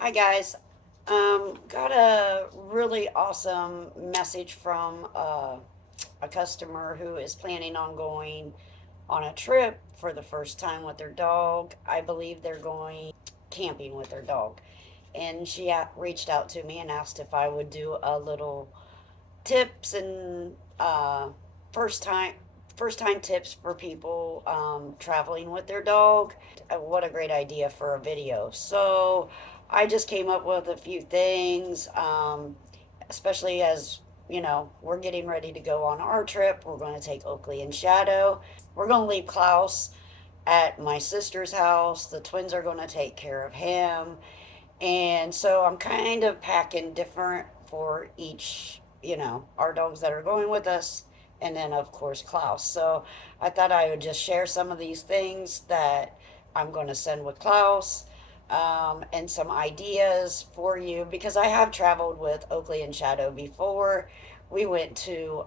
Hi guys. Got a really awesome message from a customer who is planning on going on a trip for the first time with their dog. I believe they're going camping with their dog. And she reached out to me and asked if I would do a little tips and first time first time tips for people traveling with their dog. What a great idea for a video. So I just came up with a few things, especially as we're getting ready to go on our trip. We're going to take Oakley and Shadow. We're going to leave Klaus at my sister's house. The twins are going to take care of him. And so I'm kind of packing different for each, our dogs that are going with us. And then, of course, Klaus. So I thought I would just share some of these things that I'm going to send with Klaus, and some ideas for you because I have traveled with Oakley and Shadow before. We went to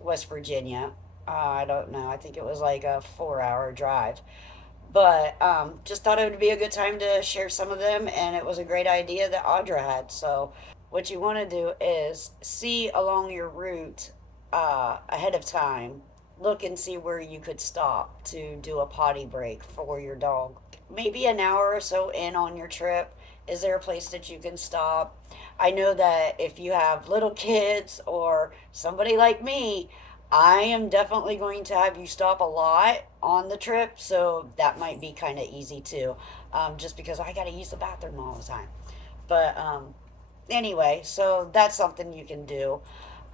West Virginia. I don't know. I think it was like a 4 hour drive. But just thought it would be a good time to share some of them, and it was a great idea that Audra had. So, what you want to do is see along your route ahead of time. Look and see where you could stop to do a potty break for your dog. Maybe an hour or so in on your trip, is there a place that you can stop? I know that if you have little kids or somebody like me, I am definitely going to have you stop a lot on the trip, so that might be kind of easy too, just because I got to use the bathroom all the time. But anyway, so that's something you can do.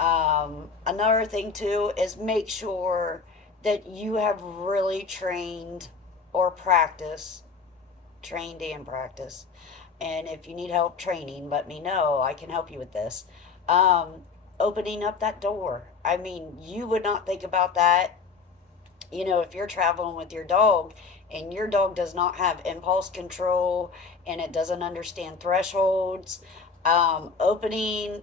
Another thing too is make sure that you have really trained or trained and practice. And if you need help training, let me know. I can help you with this. Um, Opening up that door. I mean, you would not think about that, if you're traveling with your dog and your dog does not have impulse control and it doesn't understand thresholds. Opening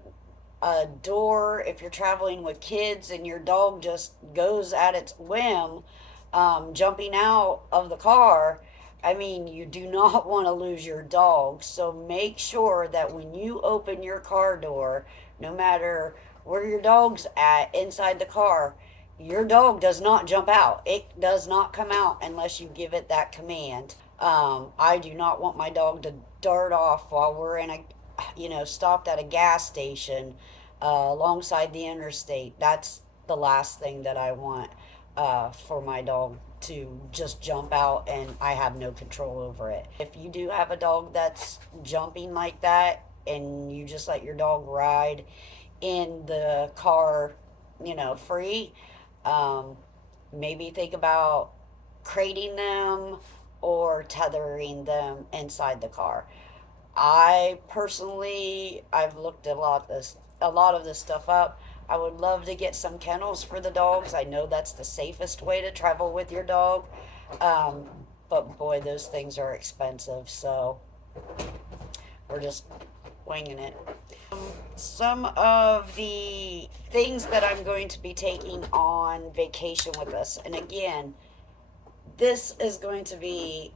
a door, if you're traveling with kids and your dog just goes at its whim, jumping out of the car, I mean, you do not want to lose your dog. So make sure that when you open your car door, no matter where your dog's at inside the car, your dog does not jump out. It does not come out unless you give it that command. I do not want my dog to dart off while we're in stopped at a gas station alongside the interstate. That's the last thing that I want for my dog to just jump out and I have no control over it. If you do have a dog that's jumping like that and you just let your dog ride in the car, free, um, maybe think about crating them or tethering them inside the car. I've looked a lot of this stuff up. I would love to get some kennels for the dogs. I know that's the safest way to travel with your dog. Um, but boy, those things are expensive, so we're just winging it. Some of the things that I'm going to be taking on vacation with us, and again, this is going to be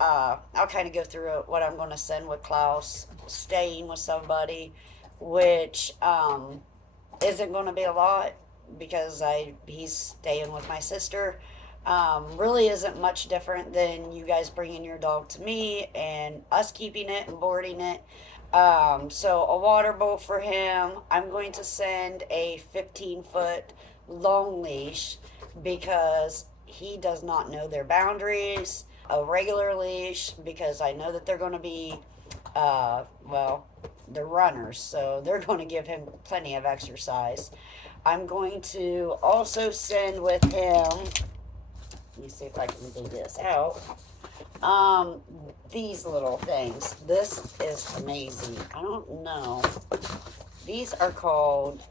I'll kind of go through what I'm going to send with Klaus, staying with somebody, which isn't going to be a lot because he's staying with my sister. Really isn't much different than you guys bringing your dog to me and us keeping it and boarding it. So a water bowl for him. I'm going to send a 15-foot long leash because he does not know their boundaries. A regular leash because I know that they're going to be, well, they're runners, so they're going to give him plenty of exercise. I'm going to also send with him, let me see if I can do this out. Um, these little things. This is amazing. I don't know. These are called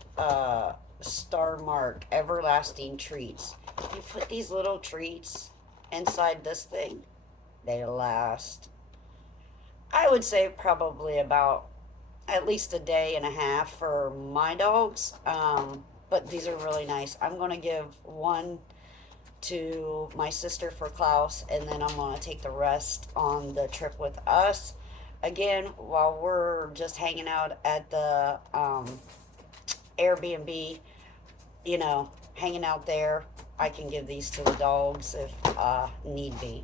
Star Mark Everlasting Treats. You put these little treats inside this thing, they last, I would say, probably about at least a day and a half for my dogs. But these are really nice. I'm going to give one to my sister for Klaus, and then I'm going to take the rest on the trip with us. Again, while we're just hanging out at the Airbnb, hanging out there, I can give these to the dogs if need be.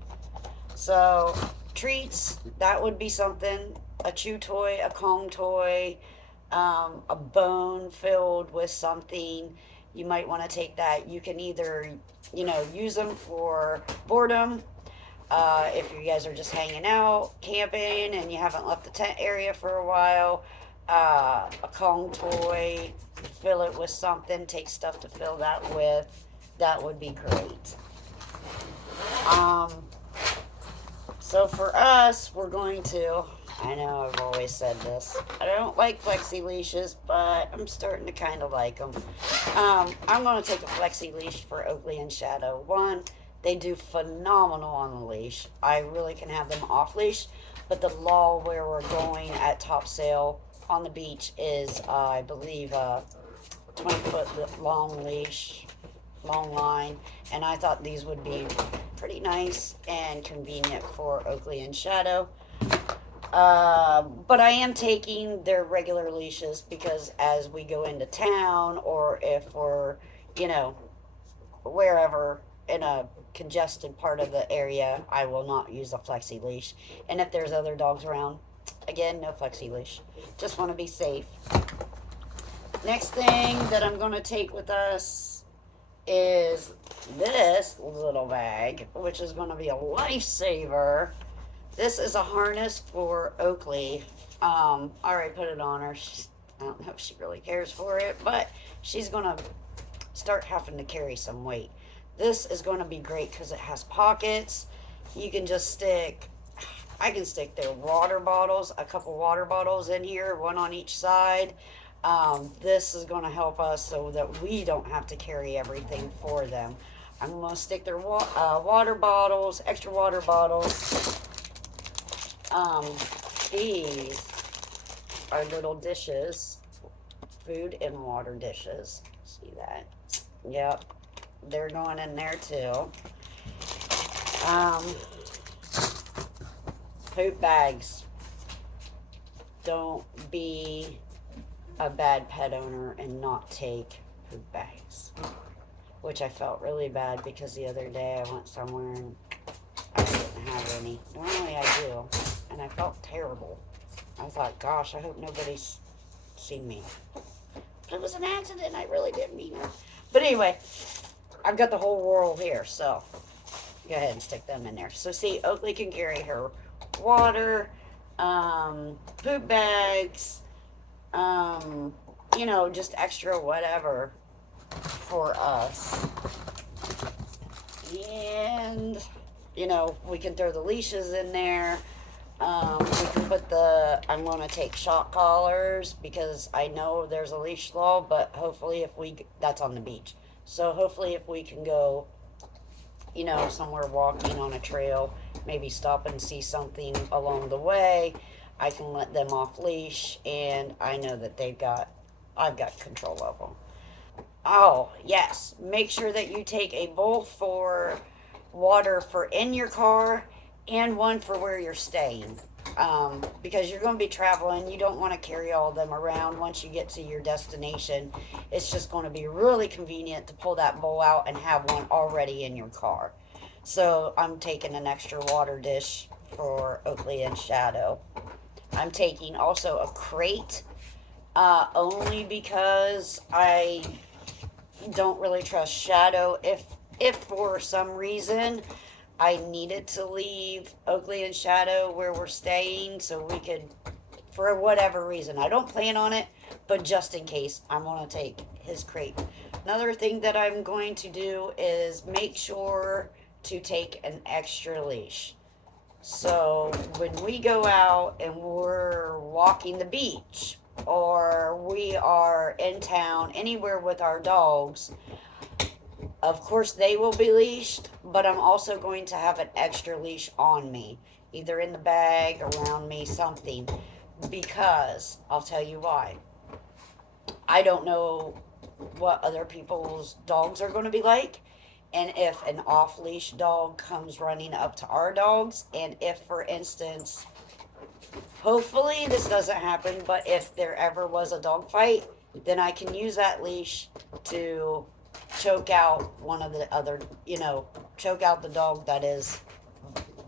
So, treats, that would be something. A chew toy, a Kong toy, a bone filled with something. You might want to take that. You can either, use them for boredom. If you guys are just hanging out, camping, and you haven't left the tent area for a while, a Kong toy, fill it with something, take stuff to fill that with. That would be great. Um, so for us, we're going to. I know I've always said this. I don't like flexi leashes, but I'm starting to kind of like them. I'm going to take a flexi leash for Oakley and Shadow. One, they do phenomenal on the leash. I really can have them off leash, but the law where we're going at Top Sail on the beach is, I believe, 20-foot long leash, long line, and I thought these would be pretty nice and convenient for Oakley and Shadow. But I am taking their regular leashes because as we go into town or if we're, you know, wherever in a congested part of the area, I will not use a flexi leash. And if there's other dogs around, again, no flexi leash. Just want to be safe. Next thing that I'm going to take with us is this little bag, which is going to be a lifesaver. This is a harness for Oakley. I already put it on her. I don't know if she really cares for it, but she's going to start having to carry some weight. This is going to be great because it has pockets. You can just I can stick their water bottles, a couple water bottles in here, one on each side. This is going to help us so that we don't have to carry everything for them. I'm going to stick their water bottles, extra water bottles. Um, these are little dishes, food and water dishes. See that? Yep, they're going in there too. Um, poop bags. Don't be a bad pet owner and not take poop bags. Which I felt really bad because the other day I went somewhere and I didn't have any. Normally I do. And I felt terrible. I thought, gosh, I hope nobody's seen me. But it was an accident. I really didn't mean it. But anyway, I've got the whole world here, so go ahead and stick them in there. So see, Oakley can carry her water, poop bags, just extra whatever for us. And, we can throw the leashes in there. We can put I'm going to take shock collars because I know there's a leash law, but hopefully that's on the beach. So hopefully if we can go, somewhere walking on a trail, maybe stop and see something along the way, I can let them off leash and I know that I've got control of them. Oh, yes. Make sure that you take a bowl for water for in your car and one for where you're staying. Because you're going to be traveling. You don't want to carry all of them around once you get to your destination. It's just going to be really convenient to pull that bowl out and have one already in your car. So I'm taking an extra water dish for Oakley and Shadow. I'm taking also a crate, only because I don't really trust Shadow. If for some reason I needed to leave Oakley and Shadow where we're staying so we could, for whatever reason, I don't plan on it, but just in case, I'm going to take his crate. Another thing that I'm going to do is make sure to take an extra leash. So when we go out and we're walking the beach or we are in town anywhere with our dogs, of course they will be leashed, but I'm also going to have an extra leash on me, either in the bag, around me, something, because I'll tell you why. I don't know what other people's dogs are going to be like, and if an off leash dog comes running up to our dogs, and if, for instance, Hopefully this doesn't happen, but if there ever was a dog fight, then I can use that leash to choke out one of the other, choke out the dog that is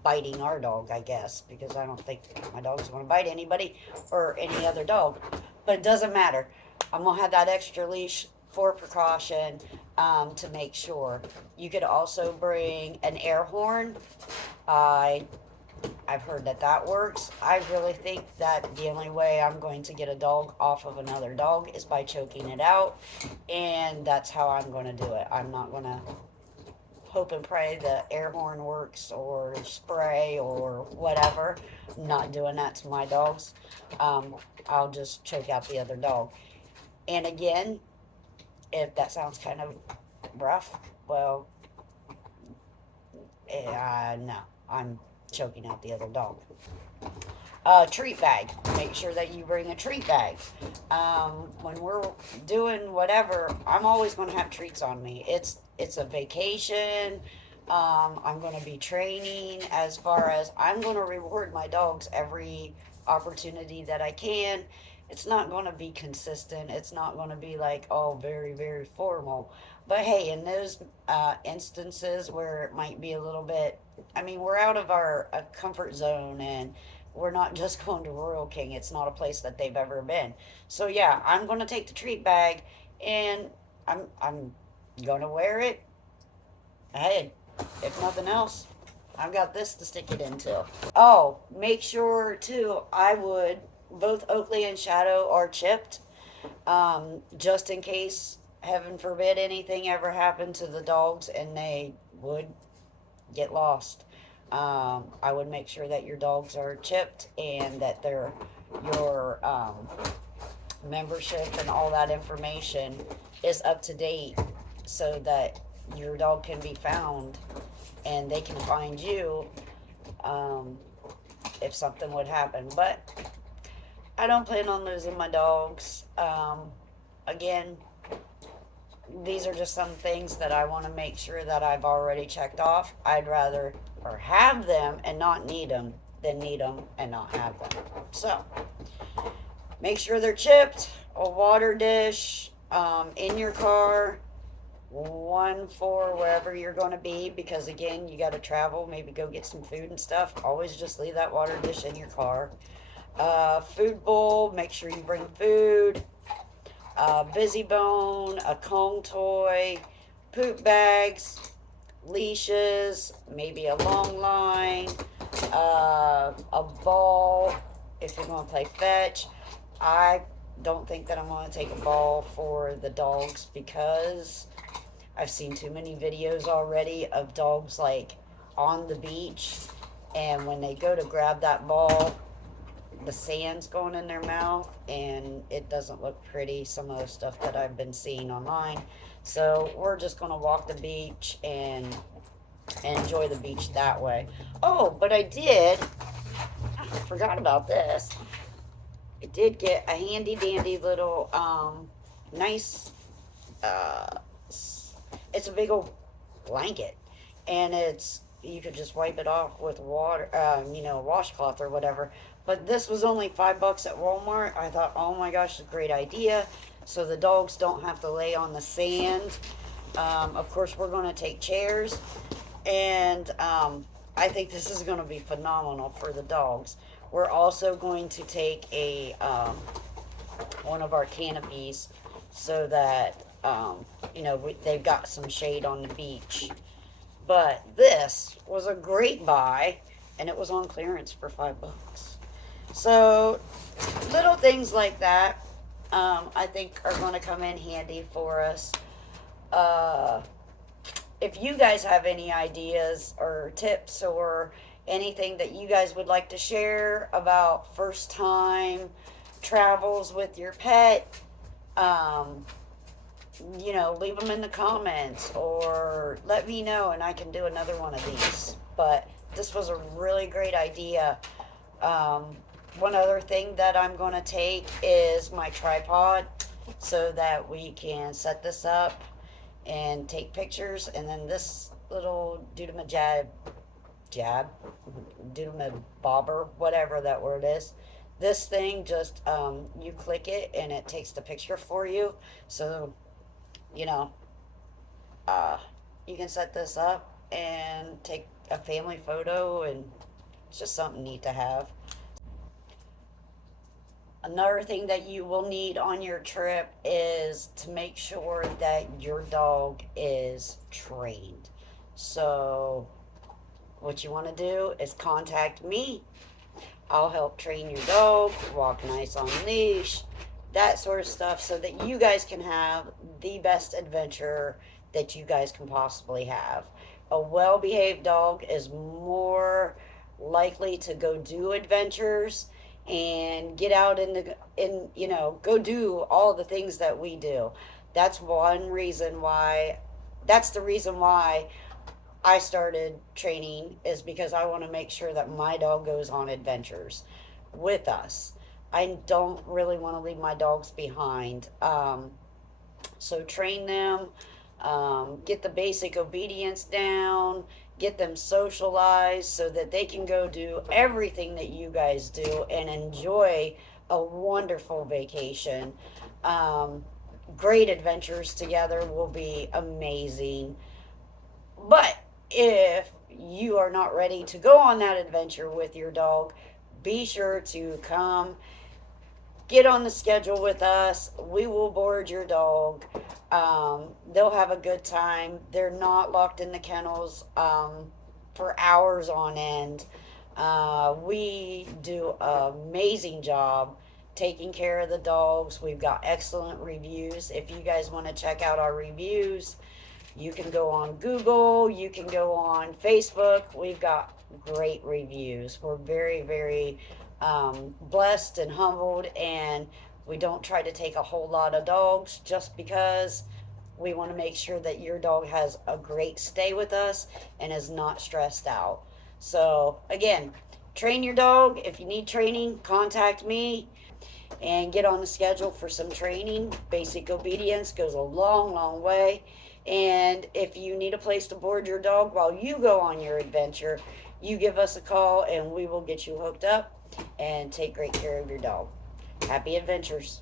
biting our dog, I guess, because I don't think my dog's going to bite anybody or any other dog. But it doesn't matter. I'm going to have that extra leash for precaution, to make sure. You could also bring an air horn. I I've heard that that works. I really think that the only way I'm going to get a dog off of another dog is by choking it out, and that's how I'm going to do it. I'm not going to hope and pray the air horn works or spray or whatever. I'm not doing that to my dogs. Um, I'll just choke out the other dog. And again, if that sounds kind of rough, well, no, I'm choking out the other dog. Treat bag. Make sure that you bring a treat bag. When we're doing whatever, I'm always going to have treats on me. It's a vacation. I'm going to be training. As far as I'm going to reward my dogs every opportunity that I can. It's not going to be consistent. It's not going to be like, oh, very, very formal. But hey, in those instances where it might be a little bit, I mean, we're out of our comfort zone, and we're not just going to Royal King. It's not a place that they've ever been. So yeah, I'm going to take the treat bag, and I'm going to wear it. Hey, if nothing else, I've got this to stick it into. Oh, make sure too, I would, both Oakley and Shadow are chipped, just in case, heaven forbid, anything ever happened to the dogs and they would get lost. I would make sure that your dogs are chipped and that your membership and all that information is up to date, so that your dog can be found and they can find you, um, if something would happen. But I don't plan on losing my dogs. Again, these are just some things that I want to make sure that I've already checked off. I'd rather or have them and not need them than need them and not have them. So make sure they're chipped, a water dish, in your car, one for wherever you're going to be, because again, you got to travel, maybe go get some food and stuff. Always just leave that water dish in your car. Food bowl, make sure you bring food. Busy bone, a comb toy, poop bags, leashes, maybe a long line, a ball if you're going to play fetch. I don't think that I'm going to take a ball for the dogs, because I've seen too many videos already of dogs like on the beach, and when they go to grab that ball, the sand's going in their mouth, and it doesn't look pretty, some of the stuff that I've been seeing online. So we're just going to walk the beach and enjoy the beach that way. Oh, but I forgot about this. I did get a handy dandy little, nice, uh, it's a big old blanket, and you could just wipe it off with water, washcloth or whatever. But this was only $5 at Walmart. I thought, oh my gosh, it's a great idea. So the dogs don't have to lay on the sand. Of course, we're going to take chairs, and I think this is going to be phenomenal for the dogs. We're also going to take one of our canopies, so that they've got some shade on the beach. But this was a great buy, and it was on clearance for $5. So little things like that, I think are going to come in handy for us. Uh, if you guys have any ideas or tips or anything that you guys would like to share about first time travels with your pet, leave them in the comments or let me know, and I can do another one of these. But this was a really great idea. One other thing that I'm going to take is my tripod, so that we can set this up and take pictures. And then this little jab, doodle bobber, whatever that word is, This thing just, you click it and it takes the picture for you. So, you know, uh, you can set this up and take a family photo, and it's just something neat to have. Another thing that you will need on your trip is to make sure that your dog is trained. So, what you want to do is contact me. I'll help train your dog, walk nice on leash, that sort of stuff, so that you guys can have the best adventure that you guys can possibly have. A well behaved dog is more likely to go do adventures and get out go do all the things that we do. That's one reason why that's the reason why I started training, is because I want to make sure that my dog goes on adventures with us. I don't really want to leave my dogs behind. So train them, get the basic obedience down, get them socialized so that they can go do everything that you guys do and enjoy a wonderful vacation. Um, Great adventures together will be amazing. But if you are not ready to go on that adventure with your dog, be sure to come get on the schedule with us. We will board your dog. They'll have a good time. They're not locked in the kennels for hours on end. We do an amazing job taking care of the dogs. We've got excellent reviews. If you guys want to check out our reviews, you can go on Google, you can go on Facebook. We've got great reviews. We're very, very blessed and humbled, and we don't try to take a whole lot of dogs just because we want to make sure that your dog has a great stay with us and is not stressed out. So, again, train your dog. If you need training, contact me and get on the schedule for some training. Basic obedience goes a long, long way. And if you need a place to board your dog while you go on your adventure, you give us a call and we will get you hooked up and take great care of your dog. Happy adventures.